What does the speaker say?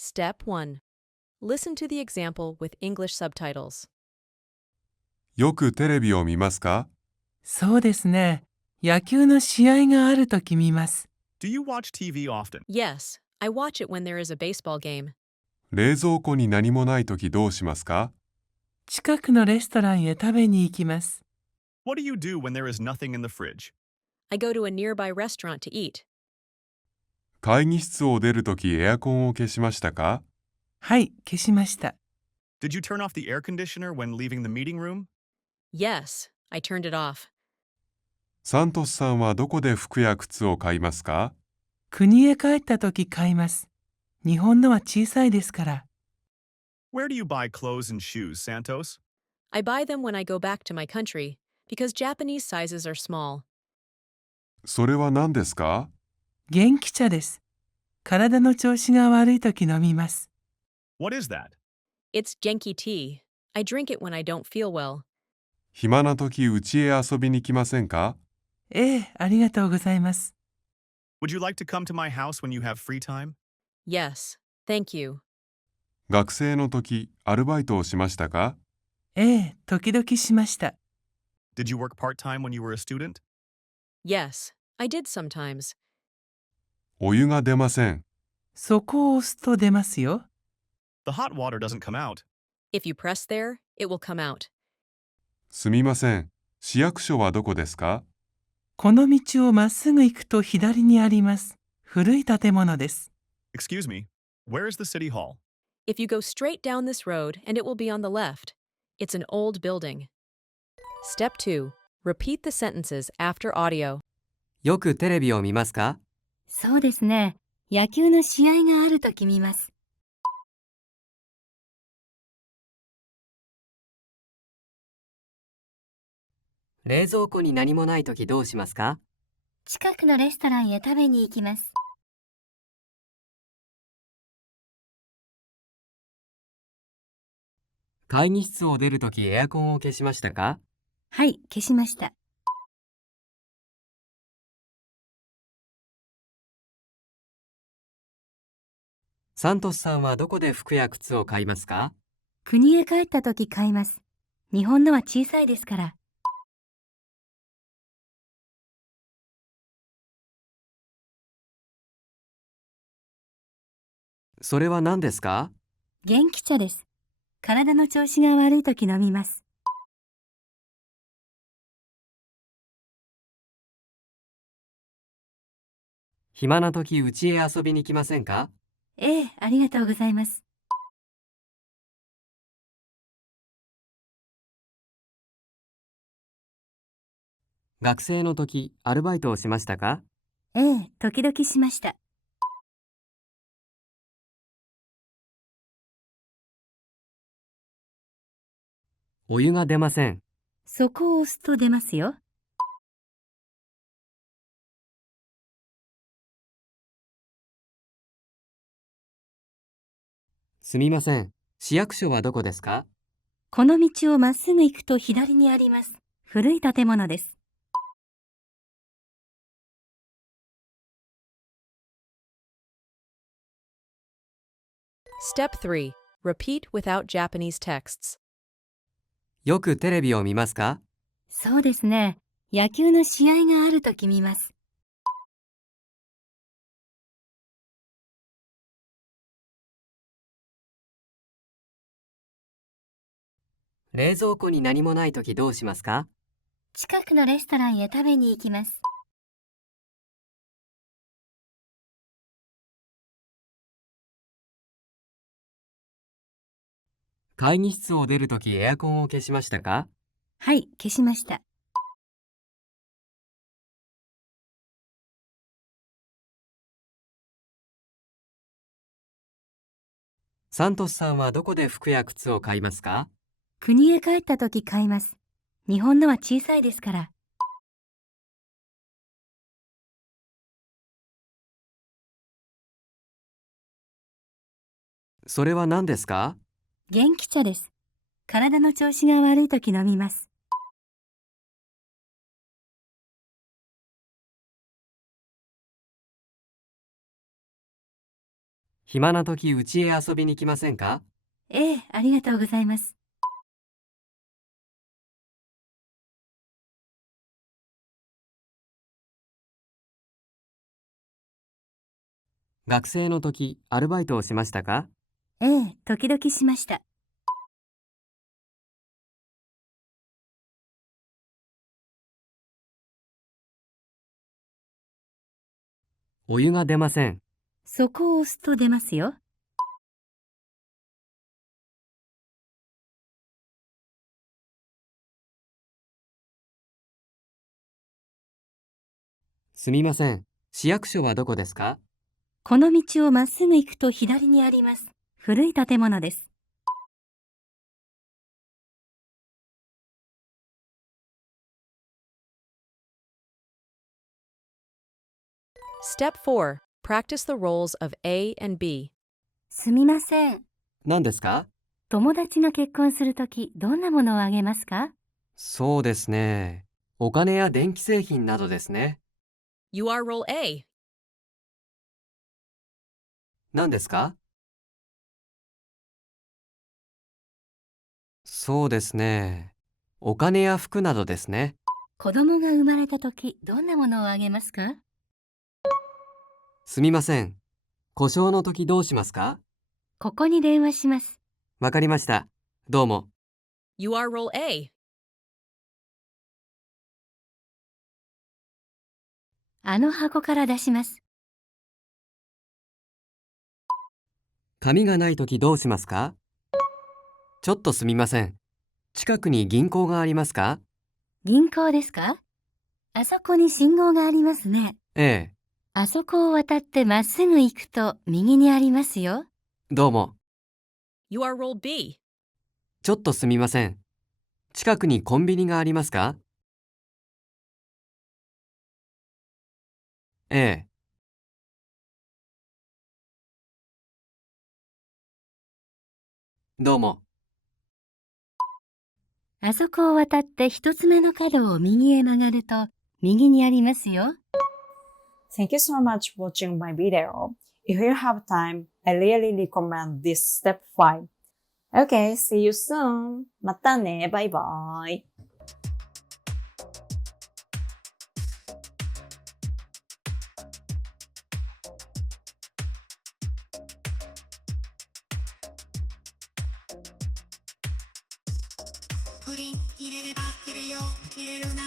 Step 1. Listen to the example with English subtitles. よくテレビを見ますか？そうですね。野球の試合があるとき見ます。Do you watch TV often? Yes, I watch it when there is a baseball game. 冷蔵庫に何もないときどうしますか？近くのレストランへ食べに行きます。What do you do when there is nothing in the fridge? I go to a nearby restaurant to eat. 会議室を出るときエアコンを消しましたか？はい、消しました。Did you turn off the air conditioner when leaving the meeting room? Yes, I turned it off. サントスさんはどこで服や靴を買いますか？国へ帰ったとき買います。日本のは小さいですから。Where do you buy clothes and shoes, Santos? I buy them when I go back to my country because Japanese sizes are small. それは何ですか？元気茶です。体の調子が悪いとき飲みます。What is that? It's Genki tea. I drink it when I don't feel well. 暇なとき家へ遊びに来ませんか？ええ、ありがとうございます。Would you like to come to my house when you have free time? Yes, thank you. 学生のときアルバイトをしましたか？ええ、時々しました。Did you work part-time when you were a student? Yes, I did sometimes. お湯が出ません。そこを押すと出ますよ。The hot water doesn't come out. If you press there, it will come out. すみません。市役所はどこですか？この道をまっすぐ行くと左にあります。古い建物です。Excuse me, where is the city hall? If you go straight down this road and it will be on the left. It's an old building. Step 2. Repeat the sentences after audio. よくテレビを見ますか？そうですね。野球の試合があるとき見ます。冷蔵庫に何もないときどうしますか？近くのレストランへ食べに行きます。会議室を出るときエアコンを消しましたか？はい、消しました。サントスさんはどこで服や靴を買いますか？国へ帰ったとき買います。日本のは小さいですから。それは何ですか？元気茶です。体の調子が悪いとき飲みます。暇なとき家へ遊びに来ませんか？ええ、ありがとうございます。学生のときアルバイトをしましたか？ええ、時々しました。お湯が出ません。そこを押すと出ますよ。すみません。市役所はどこですか？この道をまっすぐ行くと左にあります。古い建物です。Step 3. Repeat without Japanese texts. よくテレビを見ますか？そうですね。野球の試合があるとき見ます。冷蔵庫に何もないときどうしますか？近くのレストランへ食べに行きます。会議室を出るときエアコンを消しましたか？はい、消しました。サントスさんはどこで服や靴を買いますか？国へ帰ったとき買います。日本のは小さいですから。それは何ですか？元気茶です。体の調子が悪いとき飲みます。暇な時家へ遊びに来ませんか？ええ、ありがとうございます。学生の時アルバイトをしましたか？ええ、時々しました。お湯が出ません。そこを押すと出ますよ。すみません。市役所はどこですか？この道をまっすぐ行くと左にあります。古い建物です。Step 4. Practice the roles of A and B. すみません。何ですか？友達が結婚するとき、どんなものをあげますか？そうですね。お金や電気製品などですね。You are role A. 何ですか？そうですね。お金や服などですね。子供が生まれたとき、どんなものをあげますか？すみません。故障の時どうしますか？ここに電話します。わかりました。どうも。You are role A. あの箱から出します。紙がない時どうしますか？ちょっとすみません。近くに銀行がありますか？銀行ですか？あそこに信号がありますね。ええ、あそこを渡ってまっすぐ行くと右にありますよ。どうも。You are role B. ちょっとすみません。近くにコンビニがありますか？ええ、どうも。あそこを渡って一つ目の角を右へ曲がると右にありますよ。Thank you so much for watching my video. If you have time, I really recommend this step 5. Okay, see you soon. またね。バイバイ。プリン入れれば入れるよ入れるな